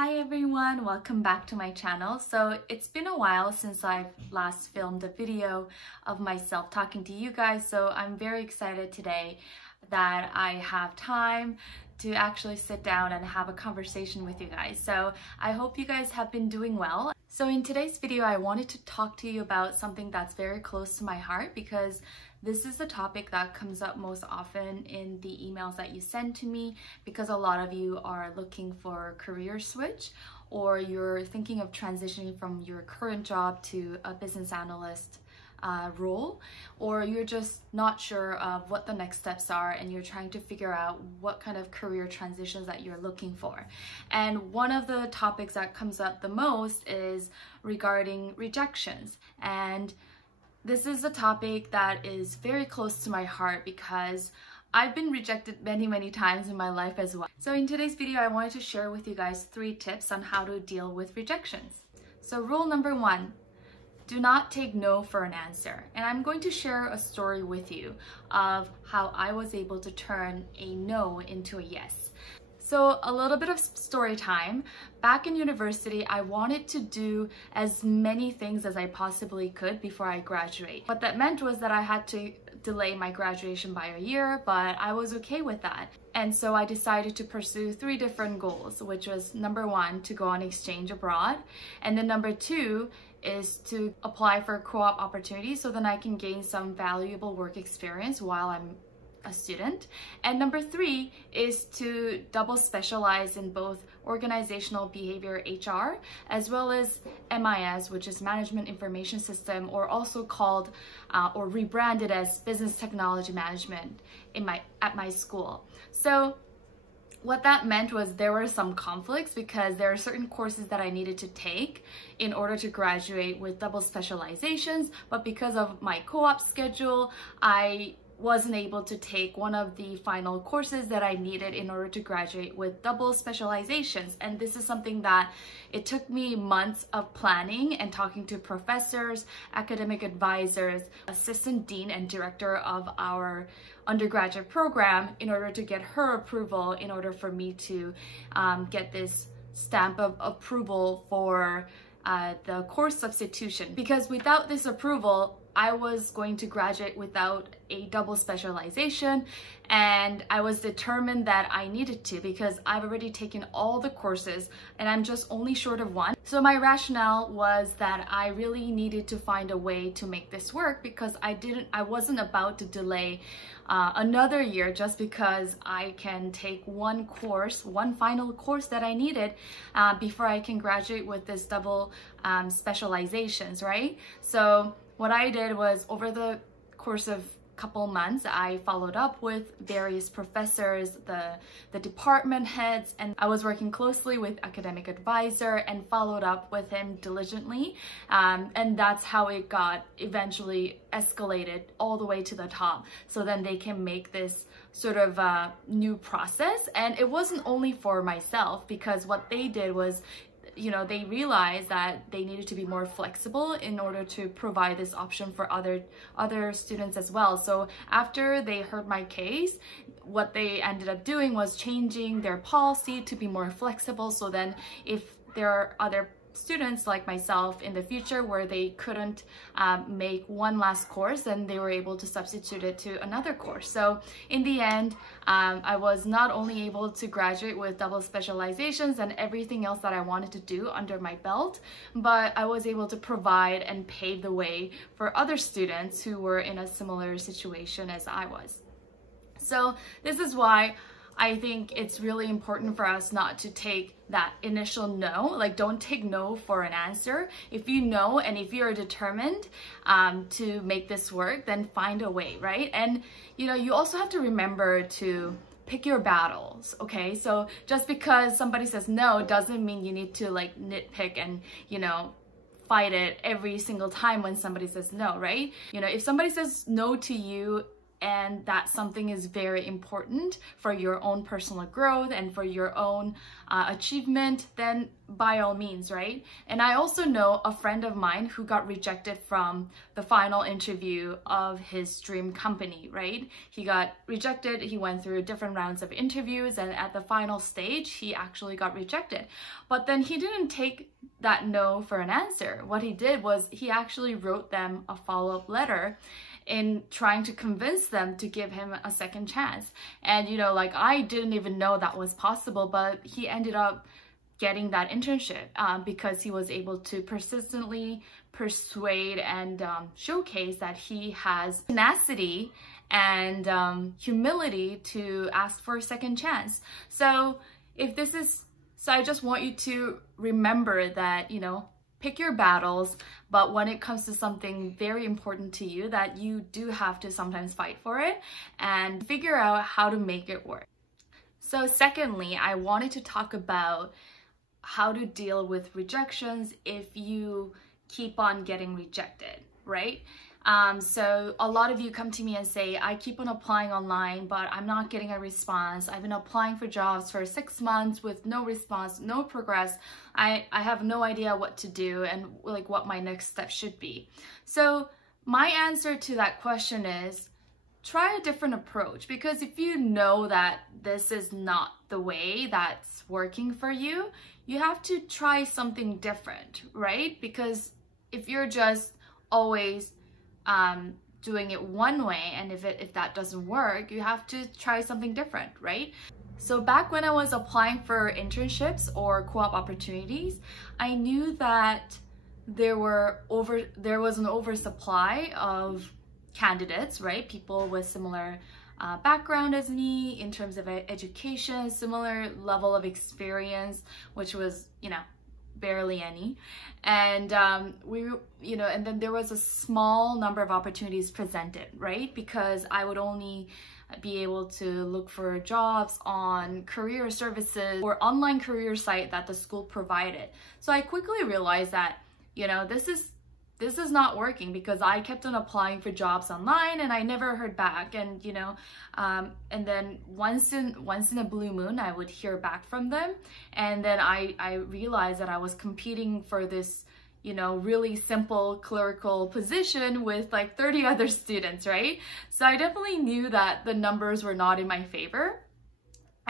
Hi everyone, welcome back to my channel. So it's been a while since I've last filmed a video of myself talking to you guys, so I'm very excited today that I have time to actually sit down and have a conversation with you guys. So I hope you guys have been doing well. So in today's video, I wanted to talk to you about something that's very close to my heart because this is the topic that comes up most often in the emails that you send to me, because a lot of you are looking for a career switch, or you're thinking of transitioning from your current job to a business analyst role, or you're just not sure of what the next steps are and you're trying to figure out what kind of career transitions that you're looking for. And one of the topics that comes up the most is regarding rejections. And this is a topic that is very close to my heart because I've been rejected many times in my life as well. So in today's video, I wanted to share with you guys 3 tips on how to deal with rejections. So rule number 1, do not take no for an answer. And I'm going to share a story with you of how I was able to turn a no into a yes. So a little bit of story time. Back in university, I wanted to do as many things as I possibly could before I graduate. What that meant was that I had to delay my graduation by a year, but I was okay with that. And so I decided to pursue 3 different goals, which was number 1, to go on exchange abroad. And then number 2 is to apply for co-op opportunities so then I can gain some valuable work experience while I'm a student. And number 3 is to double specialize in both organizational behavior HR as well as MIS, which is Management Information System, or also called or rebranded as Business Technology Management at my school. So what that meant was there were some conflicts because there are certain courses that I needed to take in order to graduate with double specializations, but because of my co-op schedule, I wasn't able to take one of the final courses that I needed in order to graduate with double specializations. And this is something that it took me months of planning and talking to professors, academic advisors, assistant dean and director of our undergraduate program in order to get her approval in order for me to get this stamp of approval for the course substitution. Because without this approval, I was going to graduate without a double specialization, and I was determined that I needed to because I've already taken all the courses and I'm just only short of 1. So my rationale was that I really needed to find a way to make this work because I wasn't about to delay another year just because I can take one final course that I needed before I can graduate with this double specializations, right? So what I did was, over the course of couple months, I followed up with various professors, the department heads, and I was working closely with academic advisor and followed up with him diligently. And that's how it got eventually escalated all the way to the top. So then they can make this sort of new process. And it wasn't only for myself, because what they did was, they realized that they needed to be more flexible in order to provide this option for other students as well. So after they heard my case, what they ended up doing was changing their policy to be more flexible. So then if there are other students like myself in the future where they couldn't make one last course, and they were able to substitute it to another course. So in the end, I was not only able to graduate with double specializations and everything else that I wanted to do under my belt, but I was able to provide and pave the way for other students who were in a similar situation as I was. So this is why I think it's really important for us not to take that initial no. Like, don't take no for an answer. If you know and if you're determined to make this work, then find a way, right? And you also have to remember to pick your battles, okay? So just because somebody says no doesn't mean you need to like nitpick and fight it every single time when somebody says no, right? If somebody says no to you and that something is very important for your own personal growth and for your own achievement, then by all means, right? And I also know a friend of mine who got rejected from the final interview of his dream company, right? He got rejected, he went through different rounds of interviews, and at the final stage, he actually got rejected. But then he didn't take that no for an answer. What he did was he actually wrote them a follow-up letter in trying to convince them to give him a second chance. And, you know, like, I didn't even know that was possible, but he ended up getting that internship because he was able to persistently persuade and showcase that he has tenacity and humility to ask for a second chance. So I just want you to remember that, you know, pick your battles, but when it comes to something very important to you, that you do have to sometimes fight for it and figure out how to make it work. So secondly, I wanted to talk about how to deal with rejections if you keep on getting rejected, right? So a lot of you come to me and say, I keep on applying online, but I'm not getting a response. I've been applying for jobs for 6 months with no response, no progress. I have no idea what to do and like what my next step should be. So my answer to that question is try a different approach, because if you know that this is not the way that's working for you, you have to try something different, right? Because if you're just always doing it one way, and if that doesn't work, you have to try something different, right? So back when I was applying for internships or co-op opportunities, I knew that there was an oversupply of candidates, right? People with similar background as me in terms of education, similar level of experience, which was, you know, barely any. And and then there was a small number of opportunities presented, right? Because I would only be able to look for jobs on career services or online career site that the school provided. So I quickly realized that, you know, this is not working, because I kept on applying for jobs online and I never heard back. And, you know, and then once in a blue moon, I would hear back from them. And then I realized that I was competing for this, you know, really simple clerical position with like 30 other students, right? So I definitely knew that the numbers were not in my favor,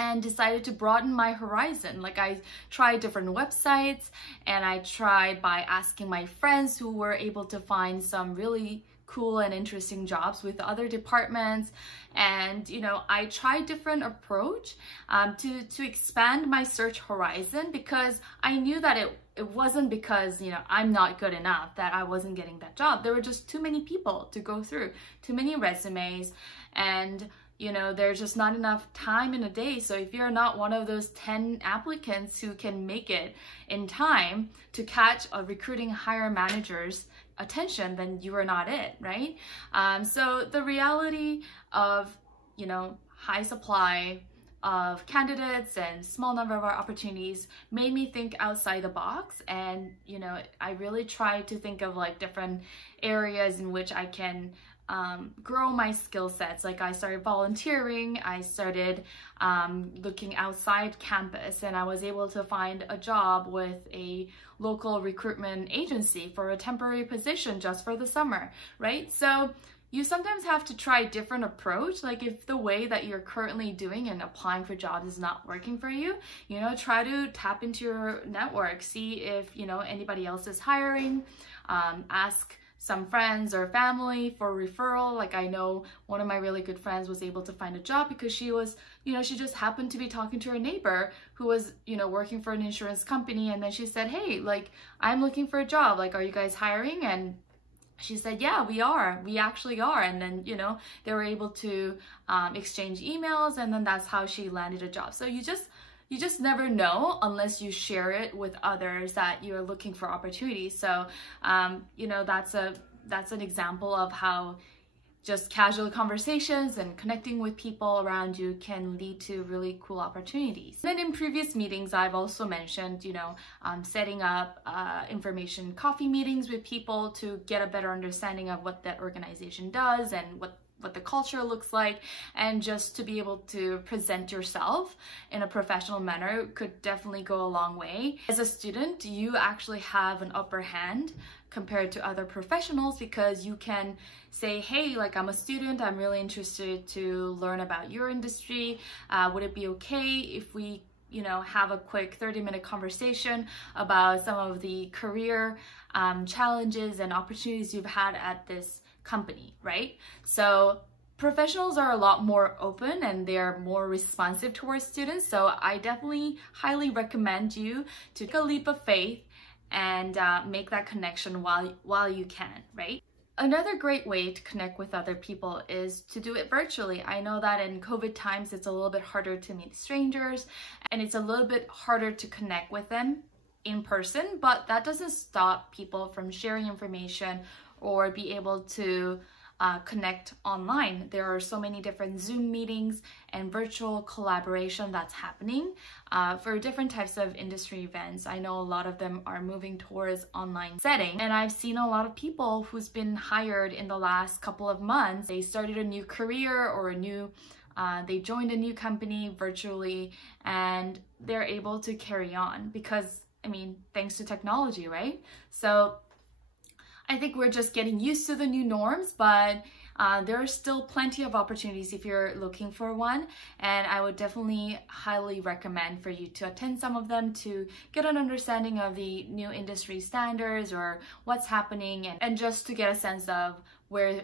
and decided to broaden my horizon. Like, I tried different websites, and I tried by asking my friends who were able to find some really cool and interesting jobs with other departments. And, you know, I tried different approach to expand my search horizon, because I knew that it wasn't because, you know, I'm not good enough that I wasn't getting that job. There were just too many people to go through, too many resumes, and you know, there's just not enough time in a day. So if you're not one of those 10 applicants who can make it in time to catch a recruiting hire manager's attention, then you are not it, right? So the reality of, you know, high supply of candidates and small number of our opportunities made me think outside the box. And, you know, I really tried to think of like different areas in which I can grow my skill sets. Like, I started volunteering, I started looking outside campus, and I was able to find a job with a local recruitment agency for a temporary position just for the summer, right? So you sometimes have to try a different approach. Like, if the way that you're currently doing and applying for jobs is not working for you, you know, try to tap into your network, see if, you know, anybody else is hiring, ask some friends or family for referral. Like, I know one of my really good friends was able to find a job because she was, you know, she just happened to be talking to her neighbor who was, you know, working for an insurance company. And then she said, hey, like, I'm looking for a job. Like, are you guys hiring? And she said, yeah, we actually are. And then, you know, they were able to exchange emails, and then that's how she landed a job. So you just never know unless you share it with others that you're looking for opportunities. So, you know, that's an example of how just casual conversations and connecting with people around you can lead to really cool opportunities. And then in previous meetings, I've also mentioned, you know, setting up information coffee meetings with people to get a better understanding of what that organization does and what what the culture looks like, and just to be able to present yourself in a professional manner could definitely go a long way. As a student, you actually have an upper hand compared to other professionals because you can say, hey, like, I'm a student, I'm really interested to learn about your industry. Would it be okay if we have a quick 30-minute conversation about some of the career challenges and opportunities you've had at this company, right? So professionals are a lot more open and they're more responsive towards students. So I definitely highly recommend you to take a leap of faith and make that connection while you can, right? Another great way to connect with other people is to do it virtually. I know that in COVID times, it's a little bit harder to meet strangers and it's a little bit harder to connect with them in person, but that doesn't stop people from sharing information or be able to connect online. There are so many different Zoom meetings and virtual collaboration that's happening for different types of industry events. I know a lot of them are moving towards online setting, and I've seen a lot of people who's been hired in the last couple of months. They started a new career or they joined a new company virtually, and they're able to carry on because, I mean, thanks to technology, right? So I think we're just getting used to the new norms, but there are still plenty of opportunities if you're looking for one. And I would definitely highly recommend for you to attend some of them to get an understanding of the new industry standards or what's happening, and just to get a sense of where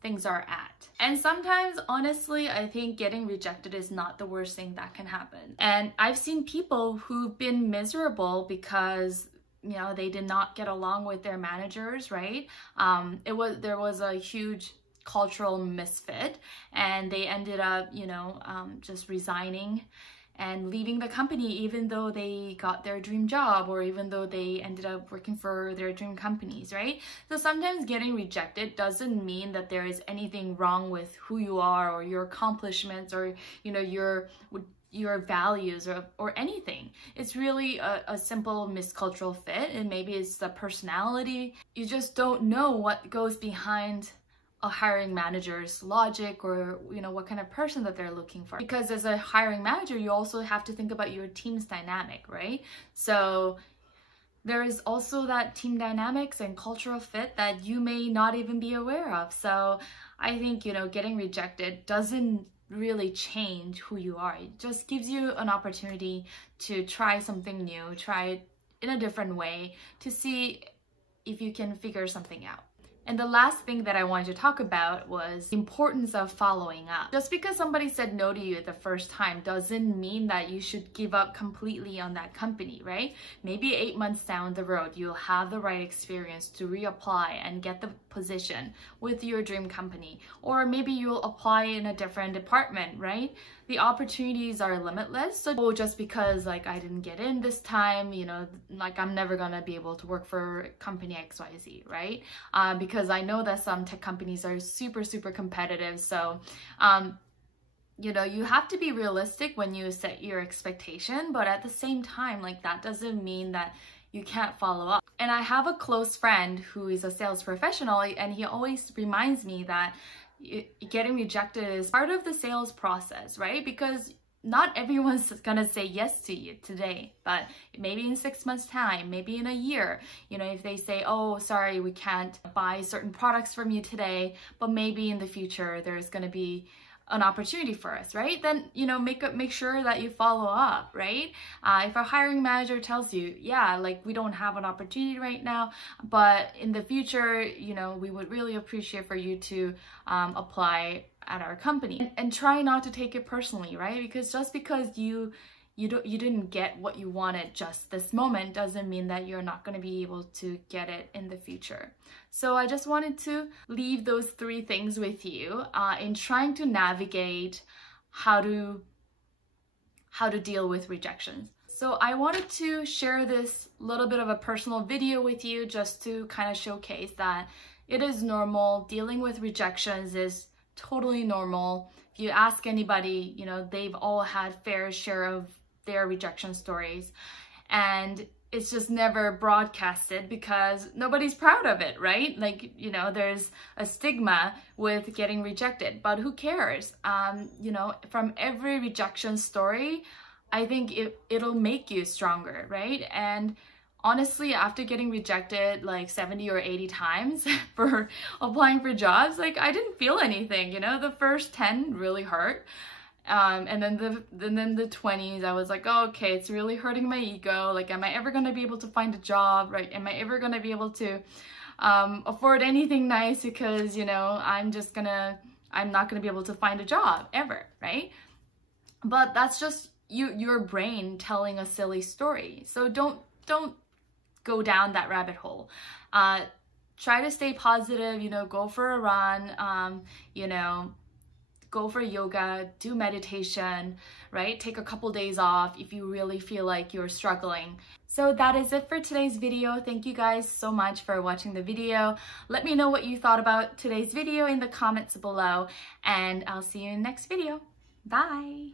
things are at. And sometimes, honestly, I think getting rejected is not the worst thing that can happen. And I've seen people who've been miserable because they did not get along with their managers, right? There was a huge cultural misfit, and they ended up, just resigning and leaving the company, even though they got their dream job or even though they ended up working for their dream companies, right? So sometimes getting rejected doesn't mean that there is anything wrong with who you are or your accomplishments or, your values or anything. It's really a simple miscultural fit, and maybe it's the personality. You just don't know what goes behind a hiring manager's logic or what kind of person that they're looking for. Because as a hiring manager, you also have to think about your team's dynamic, right? So there is also that team dynamics and cultural fit that you may not even be aware of. So I think, getting rejected doesn't really change who you are. It just gives you an opportunity to try something new, try it in a different way to see if you can figure something out. And the last thing that I wanted to talk about was the importance of following up. Just because somebody said no to you the first time doesn't mean that you should give up completely on that company, right? Maybe 8 months down the road, you'll have the right experience to reapply and get the position with your dream company. Or maybe you'll apply in a different department, right? The opportunities are limitless. So just because I didn't get in this time, I'm never gonna be able to work for company XYZ, right? Because I know that some tech companies are super competitive. So you have to be realistic when you set your expectation, but at the same time, that doesn't mean that you can't follow up. And I have a close friend who is a sales professional, and he always reminds me that getting rejected is part of the sales process, right? Because not everyone's gonna say yes to you today, but maybe in 6 months time, maybe in a year, if they say, oh, sorry, we can't buy certain products from you today, but maybe in the future there's gonna be an opportunity for us, right? Then, make sure that you follow up, right? If a hiring manager tells you, yeah, we don't have an opportunity right now, but in the future, we would really appreciate for you to apply at our company, and try not to take it personally, right? Because just because you didn't get what you wanted just this moment doesn't mean that you're not going to be able to get it in the future. So I just wanted to leave those 3 things with you in trying to navigate how to deal with rejections. So I wanted to share this little bit of a personal video with you just to kind of showcase that it is normal. Dealing with rejections is totally normal. If you ask anybody, they've all had fair share of their rejection stories. and it's just never broadcasted because nobody's proud of it, right? Like, you know, there's a stigma with getting rejected, but who cares? You know, from every rejection story, I think it'll make you stronger, right? And honestly, after getting rejected like 70 or 80 times for applying for jobs, like I didn't feel anything, you know, the first 10 really hurt. And then the 20s, I was like, oh, okay, it's really hurting my ego. Like, am I ever going to be able to find a job, right? Am I ever going to be able to afford anything nice because, you know, I'm not going to be able to find a job ever, right? But that's just your brain telling a silly story. So don't go down that rabbit hole. Try to stay positive, you know, go for a run, you know, go for yoga, do meditation, right? Take a couple days off if you really feel like you're struggling. So that is it for today's video. Thank you guys so much for watching the video. Let me know what you thought about today's video in the comments below, and I'll see you in the next video. Bye!